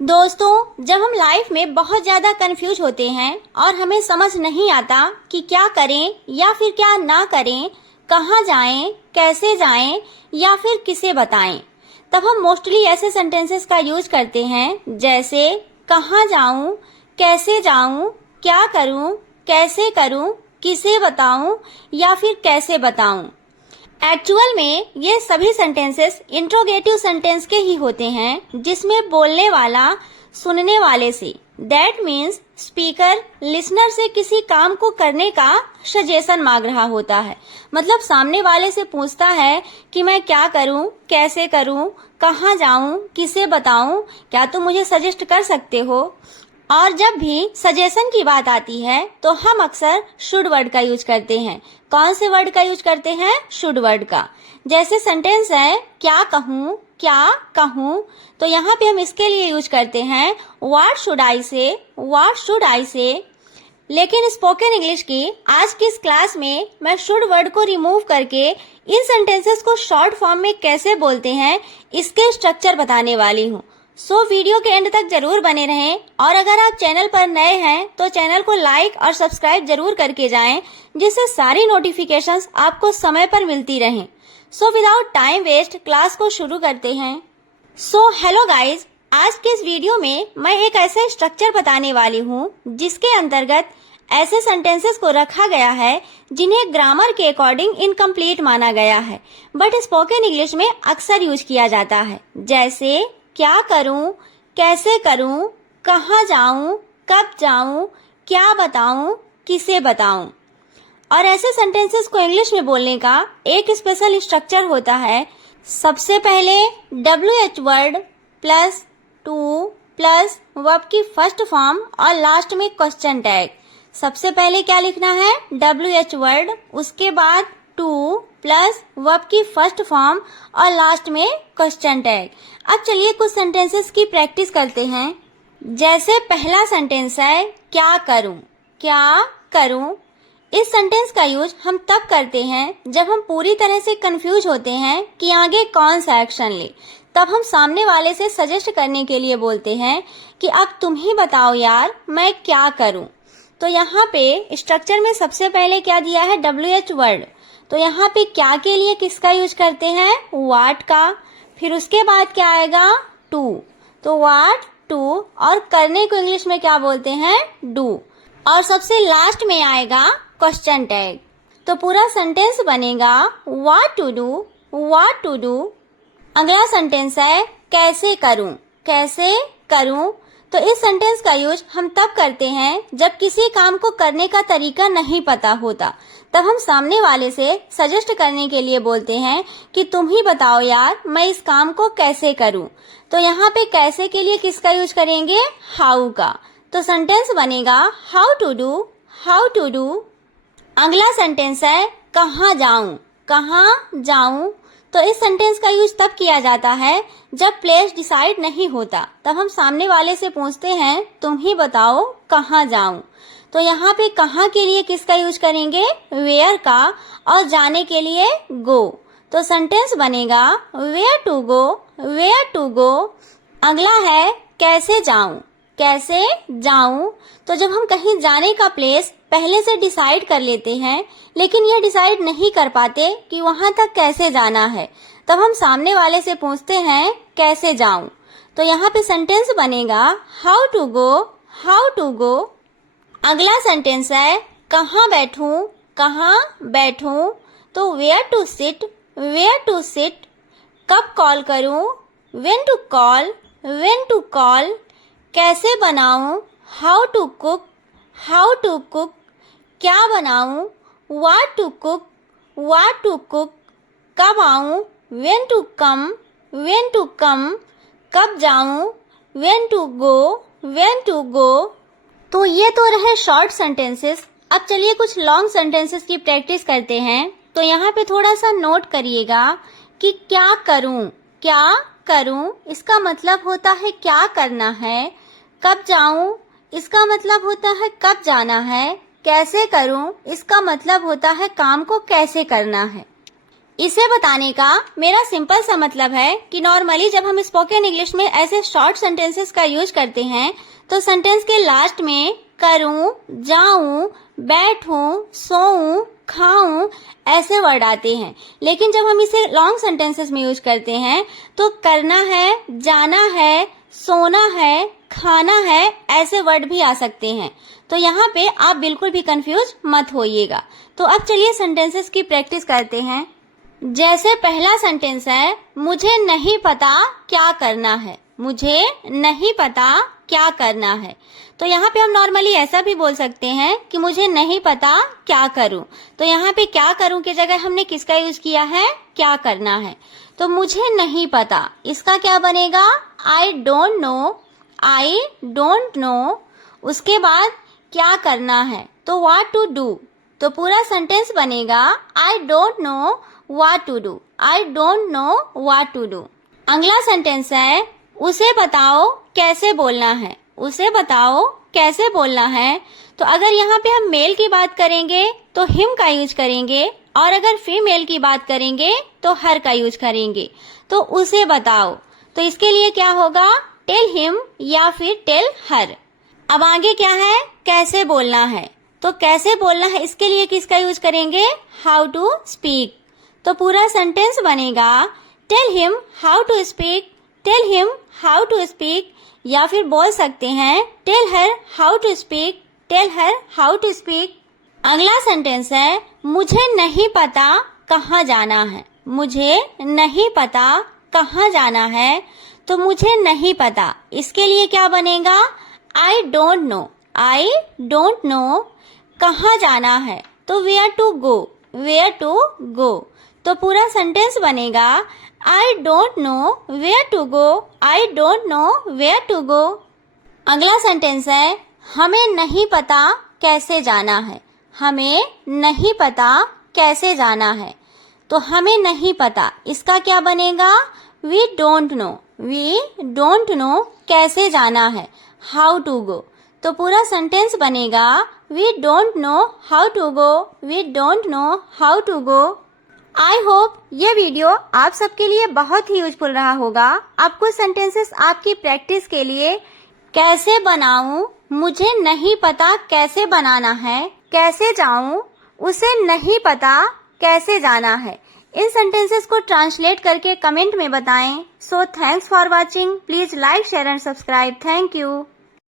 दोस्तों, जब हम लाइफ में बहुत ज़्यादा कंफ्यूज होते हैं और हमें समझ नहीं आता कि क्या करें या फिर क्या ना करें, कहाँ जाएं, कैसे जाएं या फिर किसे बताएं, तब हम मोस्टली ऐसे सेंटेंसेस का यूज करते हैं जैसे कहाँ जाऊं, कैसे जाऊं, क्या करूं, कैसे करूं, किसे बताऊं या फिर कैसे बताऊं। एक्चुअल में ये सभी सेंटेंसेस इंट्रोगेटिव सेंटेंस के ही होते हैं जिसमें बोलने वाला सुनने वाले से, दैट मीन्स स्पीकर लिसनर से किसी काम को करने का सजेशन मांग रहा होता है। मतलब सामने वाले से पूछता है कि मैं क्या करूं, कैसे करूं, कहाँ जाऊं, किसे बताऊं, क्या तुम मुझे सजेस्ट कर सकते हो। और जब भी सजेशन की बात आती है तो हम अक्सर शुड वर्ड का यूज करते हैं। कौन से वर्ड का यूज करते हैं? शुड वर्ड का। जैसे सेंटेंस है क्या कहूँ, क्या कहूँ, तो यहाँ पे हम इसके लिए यूज करते हैं व्हाट शुड आई से, व्हाट शुड आई से। लेकिन स्पोकन इंग्लिश की आज की इस क्लास में मैं शुड वर्ड को रिमूव करके इन सेंटेंसेस को शॉर्ट फॉर्म में कैसे बोलते हैं इसके स्ट्रक्चर बताने वाली हूँ। सो वीडियो के एंड तक जरूर बने रहें और अगर आप चैनल पर नए हैं तो चैनल को लाइक और सब्सक्राइब जरूर करके जाएं जिससे सारी नोटिफिकेशंस आपको समय पर मिलती रहें। So without time waste class को शुरू करते हैं। सो हेलो गाइज, आज के इस वीडियो में मैं एक ऐसा स्ट्रक्चर बताने वाली हूँ जिसके अंतर्गत ऐसे सेंटेंसेस को रखा गया है जिन्हें ग्रामर के अकॉर्डिंग इनकम्प्लीट माना गया है बट स्पोकन इंग्लिश में अक्सर यूज किया जाता है। जैसे क्या करूं, कैसे करूं, कहाँ जाऊं, कब जाऊं, क्या बताऊं, किसे बताऊं। और ऐसे सेंटेंसेस को इंग्लिश में बोलने का एक स्पेशल स्ट्रक्चर होता है। सबसे पहले WH word plus two plus verb की फर्स्ट फॉर्म और लास्ट में क्वेश्चन टैग। सबसे पहले क्या लिखना है? WH वर्ड, उसके बाद टू प्लस वर्ब की फर्स्ट फॉर्म और लास्ट में क्वेश्चन टैग। अब चलिए कुछ सेंटेंसेस की प्रैक्टिस करते हैं। जैसे पहला सेंटेंस है क्या करूं, क्या करूं। इस सेंटेंस का यूज हम तब करते हैं जब हम पूरी तरह से कंफ्यूज होते हैं कि आगे कौन सा एक्शन ले। तब हम सामने वाले से सजेस्ट करने के लिए बोलते हैं कि अब तुम ही बताओ यार मैं क्या करूं। तो यहाँ पे स्ट्रक्चर में सबसे पहले क्या दिया है? WH word. तो यहाँ पे क्या के लिए किसका यूज करते हैं? व्हाट का। फिर उसके बाद क्या आएगा? टू। तो व्हाट, टू, और करने को इंग्लिश में क्या बोलते हैं? डू। और सबसे लास्ट में आएगा क्वेश्चन टैग। तो पूरा सेंटेंस बनेगा what to do, what to do. अगला सेंटेंस है कैसे करूं, कैसे करूं। तो इस सेंटेंस का यूज हम तब करते हैं जब किसी काम को करने का तरीका नहीं पता होता। तब हम सामने वाले से सजेस्ट करने के लिए बोलते हैं कि तुम ही बताओ यार मैं इस काम को कैसे करूं। तो यहाँ पे कैसे के लिए किसका यूज करेंगे? हाउ का। तो सेंटेंस बनेगा how to do, how to do. अगला सेंटेंस है कहाँ जाऊं, कहाँ जाऊं। तो इस सेंटेंस का यूज तब किया जाता है जब प्लेस डिसाइड नहीं होता। तब हम सामने वाले से पूछते हैं तुम ही बताओ कहाँ जाऊं। तो यहाँ पे कहाँ के लिए किसका यूज करेंगे? वेयर का। और जाने के लिए गो। तो सेंटेंस बनेगा where to go, where to go. अगला है कैसे जाऊं, कैसे जाऊं। तो जब हम कहीं जाने का प्लेस पहले से डिसाइड कर लेते हैं लेकिन ये डिसाइड नहीं कर पाते कि वहां तक कैसे जाना है, तब हम सामने वाले से पूछते हैं कैसे जाऊं। तो यहाँ पे सेंटेंस बनेगा how to go, how to go. अगला सेंटेंस है कहाँ बैठूं, कहाँ बैठूं। तो where to sit, where to sit. कब कॉल करूं, when to call, when to call. कैसे बनाऊं, how to cook, how to cook. क्या बनाऊं, what to cook, what to cook. कब आऊं, when to come, when to come. कब जाऊं, when to go, when to go. तो ये तो रहे शॉर्ट सेंटेंसेस। अब चलिए कुछ लॉन्ग सेंटेंसेस की प्रैक्टिस करते हैं। तो यहाँ पे थोड़ा सा नोट करिएगा कि क्या करूं, क्या करूं इसका मतलब होता है क्या करना है। कब जाऊं इसका मतलब होता है कब जाना है। कैसे करूं इसका मतलब होता है काम को कैसे करना है। इसे बताने का मेरा सिंपल सा मतलब है कि नॉर्मली जब हम स्पोकन इंग्लिश में ऐसे शॉर्ट सेंटेंसेस का यूज करते हैं तो सेंटेंस के लास्ट में करूं, जाऊं, बैठूं, सोऊं, खाऊं ऐसे वर्ड आते हैं। लेकिन जब हम इसे लॉन्ग सेंटेंसेस में यूज करते हैं तो करना है, जाना है, सोना है, खाना है ऐसे वर्ड भी आ सकते हैं। तो यहाँ पे आप बिल्कुल भी कंफ्यूज मत होइएगा। तो अब चलिए सेंटेंसेस की प्रैक्टिस करते हैं। जैसे पहला सेंटेंस है, मुझे नहीं पता क्या करना है। मुझे नहीं पता क्या करना है। तो यहाँ पे हम नॉर्मली ऐसा भी बोल सकते हैं कि मुझे नहीं पता क्या करूं। तो यहाँ पे क्या करूं की जगह हमने किसका यूज किया है, क्या करना है। तो मुझे नहीं पता, इसका क्या बनेगा, I don't know, I don't no. उसके बाद क्या करना है तो व्हाट टू डू। तो पूरा सेंटेंस बनेगा I don't know what to do, I don't know what to do. अगला सेंटेंस है, उसे बताओ कैसे बोलना है। उसे बताओ कैसे बोलना है। तो अगर यहाँ पे हम मेल की बात करेंगे तो हिम का यूज करेंगे और अगर फीमेल की बात करेंगे तो हर का यूज करेंगे। तो उसे बताओ, तो इसके लिए क्या होगा, टेल हिम या फिर टेल हर। अब आगे क्या है, कैसे बोलना है। तो कैसे बोलना है इसके लिए किसका यूज करेंगे, हाउ टू स्पीक। तो पूरा सेंटेंस बनेगा tell him how to speak, tell him how to speak. या फिर बोल सकते हैं tell her how to speak, tell her how to speak. अगला सेंटेंस है, मुझे नहीं पता कहाँ जाना है। मुझे नहीं पता कहाँ जाना है। तो मुझे नहीं पता, इसके लिए क्या बनेगा, I don't know, I don't know. कहाँ जाना है तो where to go, where to go. तो पूरा सेंटेंस बनेगा I don't know where to go, I don't know where to go. अगला सेंटेंस है, हमें नहीं पता कैसे जाना है। हमें नहीं पता कैसे जाना है। तो हमें नहीं पता, इसका क्या बनेगा, we don't know, we don't know कैसे जाना है, हाउ टू गो। तो पूरा सेंटेंस बनेगा we don't know how to go, we don't know how to go. I hope ये वीडियो आप सबके लिए बहुत ही यूजफुल रहा होगा। आपको सेंटेंसेस आपकी प्रैक्टिस के लिए कैसे बनाऊं, मुझे नहीं पता कैसे बनाना है, कैसे जाऊं, उसे नहीं पता कैसे जाना है, इन सेंटेंसेस को ट्रांसलेट करके कमेंट में बताएं। So thanks for watching. Please like, share and subscribe. Thank you.